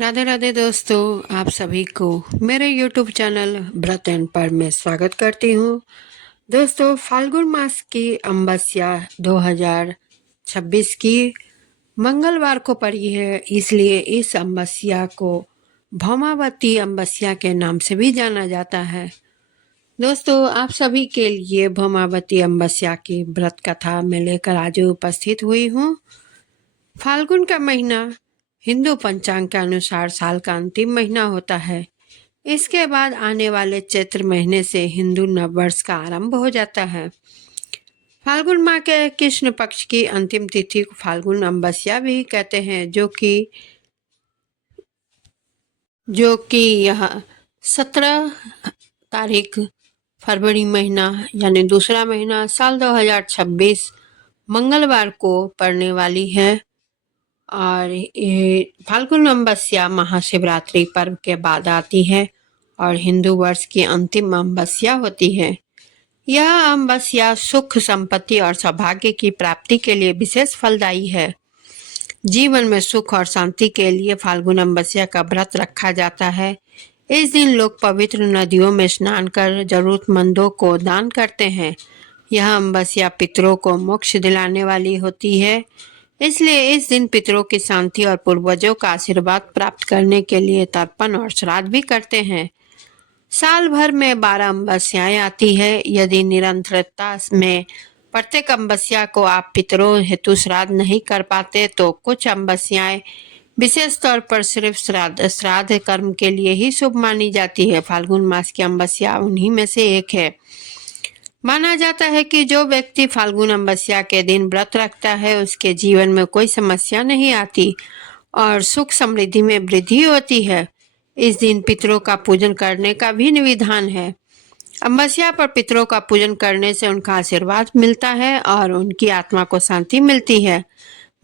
राधे राधे दोस्तों, आप सभी को मेरे YouTube चैनल व्रत एंड पर में स्वागत करती हूँ। दोस्तों, फाल्गुन मास की अमावस्या 2026 की मंगलवार को पड़ी है, इसलिए इस अमावस्या को भौमावती अमावस्या के नाम से भी जाना जाता है। दोस्तों, आप सभी के लिए भौमावती अमावस्या की व्रत कथा में लेकर आज उपस्थित हुई हूँ। फाल्गुन का महीना हिंदू पंचांग के अनुसार साल का अंतिम महीना होता है। इसके बाद आने वाले चैत्र महीने से हिंदू नववर्ष का आरंभ हो जाता है। फाल्गुन माह के कृष्ण पक्ष की अंतिम तिथि को फाल्गुन अमावस्या भी कहते हैं, जो कि यह 17 तारीख फरवरी महीना यानी दूसरा महीना साल 2026 मंगलवार को पड़ने वाली है। और ये फाल्गुन अमावस्या महाशिवरात्रि पर्व के बाद आती है और हिंदू वर्ष की अंतिम अमावस्या होती है। यह अमावस्या सुख, संपत्ति और सौभाग्य की प्राप्ति के लिए विशेष फलदायी है। जीवन में सुख और शांति के लिए फाल्गुन अमावस्या का व्रत रखा जाता है। इस दिन लोग पवित्र नदियों में स्नान कर जरूरतमंदों को दान करते हैं। यह अमावस्या पितरों को मोक्ष दिलाने वाली होती है, इसलिए इस दिन पितरों की शांति और पूर्वजों का आशीर्वाद प्राप्त करने के लिए तर्पण और श्राद्ध भी करते हैं। साल भर में 12 अमावस्याएं आती है। यदि निरंतरता में प्रत्येक अमावस्या को आप पितरों हेतु श्राद्ध नहीं कर पाते तो कुछ अमावस्याएं विशेष तौर पर सिर्फ श्राद्ध कर्म के लिए ही शुभ मानी जाती है। फाल्गुन मास की अमावस्या उन्हीं में से एक है। माना जाता है कि जो व्यक्ति फाल्गुन अमावस्या के दिन व्रत रखता है उसके जीवन में कोई समस्या नहीं आती और सुख समृद्धि में वृद्धि होती है। इस दिन पितरों का पूजन करने का भी विधान है। अमावस्या पर पितरों का पूजन करने से उनका आशीर्वाद मिलता है और उनकी आत्मा को शांति मिलती है।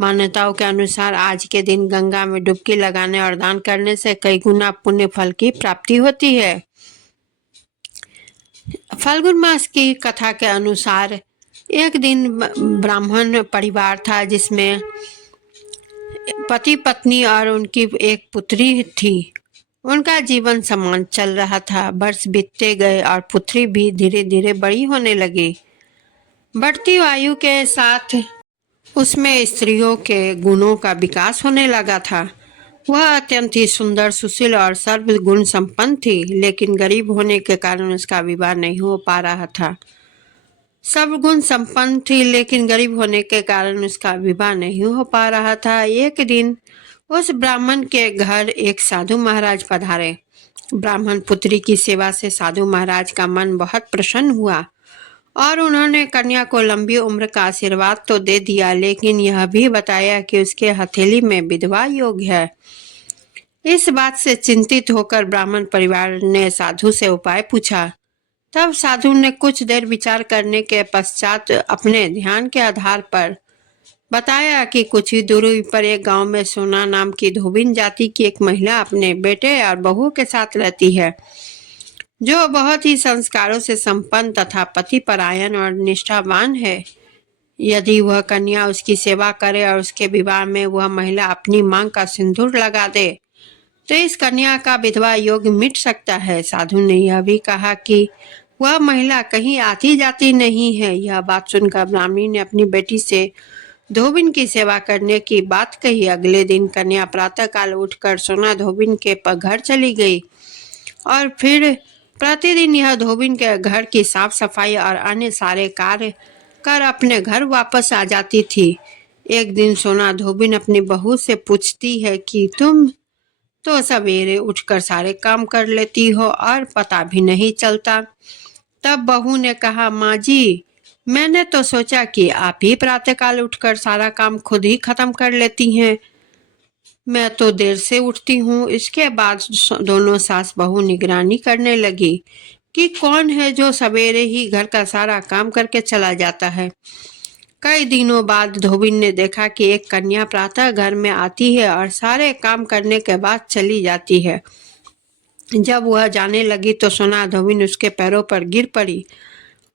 मान्यताओं के अनुसार आज के दिन गंगा में डुबकी लगाने और दान करने से कई गुना पुण्य फल की प्राप्ति होती है। फाल्गुन मास की कथा के अनुसार एक दिन ब्राह्मण परिवार था जिसमें पति पत्नी और उनकी एक पुत्री थी। उनका जीवन समान चल रहा था। वर्ष बीतते गए और पुत्री भी धीरे धीरे बड़ी होने लगी। बढ़ती आयु के साथ उसमें स्त्रियों के गुणों का विकास होने लगा था। वह अत्यंत ही सुंदर, सुशील और सर्वगुण संपन्न थी, लेकिन गरीब होने के कारण उसका विवाह नहीं हो पा रहा था। सर्वगुण संपन्न थी लेकिन गरीब होने के कारण उसका विवाह नहीं हो पा रहा था। एक दिन उस ब्राह्मण के घर एक साधु महाराज पधारे। ब्राह्मण पुत्री की सेवा से साधु महाराज का मन बहुत प्रसन्न हुआ और उन्होंने कन्या को लंबी उम्र का आशीर्वाद तो दे दिया, लेकिन यह भी बताया कि उसके हथेली में विधवा योग है। इस बात से चिंतित होकर ब्राह्मण परिवार ने साधु से उपाय पूछा। तब साधु ने कुछ देर विचार करने के पश्चात अपने ध्यान के आधार पर बताया कि कुछ ही दूरी पर एक गांव में सोना नाम की धोबिन जाति की एक महिला अपने बेटे और बहू के साथ रहती है, जो बहुत ही संस्कारों से संपन्न तथा पतिपरायण और निष्ठावान है। यदि वह कन्या उसकी सेवा करे और उसके विवाह में वह महिला अपनी मांग का सिंदूर लगा दे तो इस कन्या का विधवा योग मिट सकता है। साधु ने यह भी कहा कि वह महिला कहीं आती जाती नहीं है। यह बात सुनकर ब्राह्मणी ने अपनी बेटी से धोबिन की सेवा करने की बात कही। अगले दिन कन्या प्रातःकाल उठकर सोना धोबिन के घर चली गई और फिर प्रतिदिन यह धोबिन के घर की साफ सफाई और अन्य सारे कार्य कर अपने घर वापस आ जाती थी। एक दिन सोना धोबिन अपनी बहू से पूछती है कि तुम तो सवेरे उठकर सारे काम कर लेती हो और पता भी नहीं चलता। तब बहू ने कहा, माँ जी, मैंने तो सोचा कि आप ही प्रातःकाल उठकर सारा काम खुद ही खत्म कर लेती हैं। मैं तो देर से उठती हूँ। इसके बाद दोनों सास बहू निगरानी करने लगी कि कौन है जो सवेरे ही घर का सारा काम करके चला जाता है। कई दिनों बाद धोबिन ने देखा कि एक कन्या प्रातः घर में आती है और सारे काम करने के बाद चली जाती है। जब वह जाने लगी तो सोना धोबिन उसके पैरों पर गिर पड़ी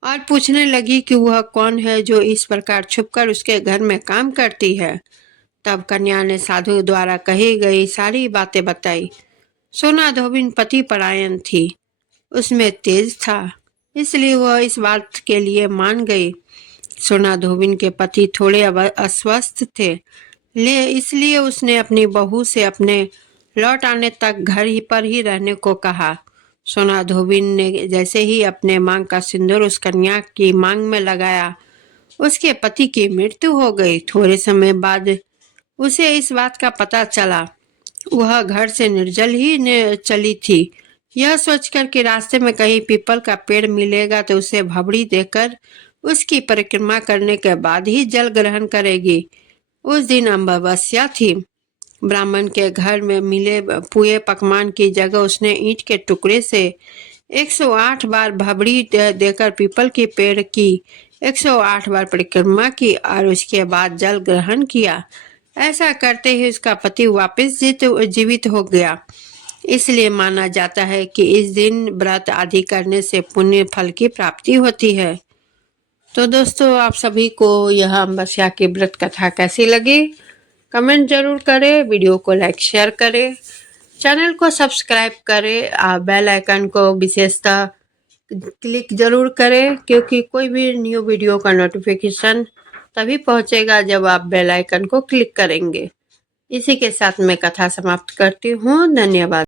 और पूछने लगी कि वह कौन है जो इस प्रकार छुपकर उसके घर में काम करती है। तब कन्या ने साधु द्वारा कही गई सारी बातें बताई। सोना धोबिन पति परायण थी, उसमें तेज था, इसलिए वह इस बात के लिए मान गई। सोना धोबिन के पति थोड़े अस्वस्थ थे, इसलिए उसने अपनी बहू से अपने लौट आने तक घर ही पर ही रहने को कहा। सोना धोबिन ने जैसे ही अपने मांग का सिंदूर उस कन्या की मांग में लगाया, उसके पति की मृत्यु हो गई। थोड़े समय बाद उसे इस बात का पता चला। वह घर से निर्जल ही चली थी। यह सोचकर कि रास्ते में कहीं पीपल का पेड़ मिलेगा तो उसे भबड़ी देकर उसकी परिक्रमा करने के बाद ही जल ग्रहण करेगी। उस दिन अमावस्या थी। ब्राह्मण के घर में मिले पुए पकवान की जगह उसने ईंट के टुकड़े से 108 बार भबड़ी देकर पीपल के पेड़ की 108 बार परिक्रमा की और उसके बाद जल ग्रहण किया। ऐसा करते ही उसका पति वापस जीवित हो गया। इसलिए माना जाता है कि इस दिन व्रत आदि करने से पुण्य फल की प्राप्ति होती है। तो दोस्तों, आप सभी को यह अमावस्या की व्रत कथा कैसी लगी कमेंट जरूर करें, वीडियो को लाइक शेयर करें, चैनल को सब्सक्राइब करें और बेल आइकन को विशेषतः क्लिक जरूर करें, क्योंकि कोई भी न्यू वीडियो का नोटिफिकेशन तभी पहुंचेगा जब आप बेल आइकन को क्लिक करेंगे। इसी के साथ मैं कथा समाप्त करती हूँ। धन्यवाद।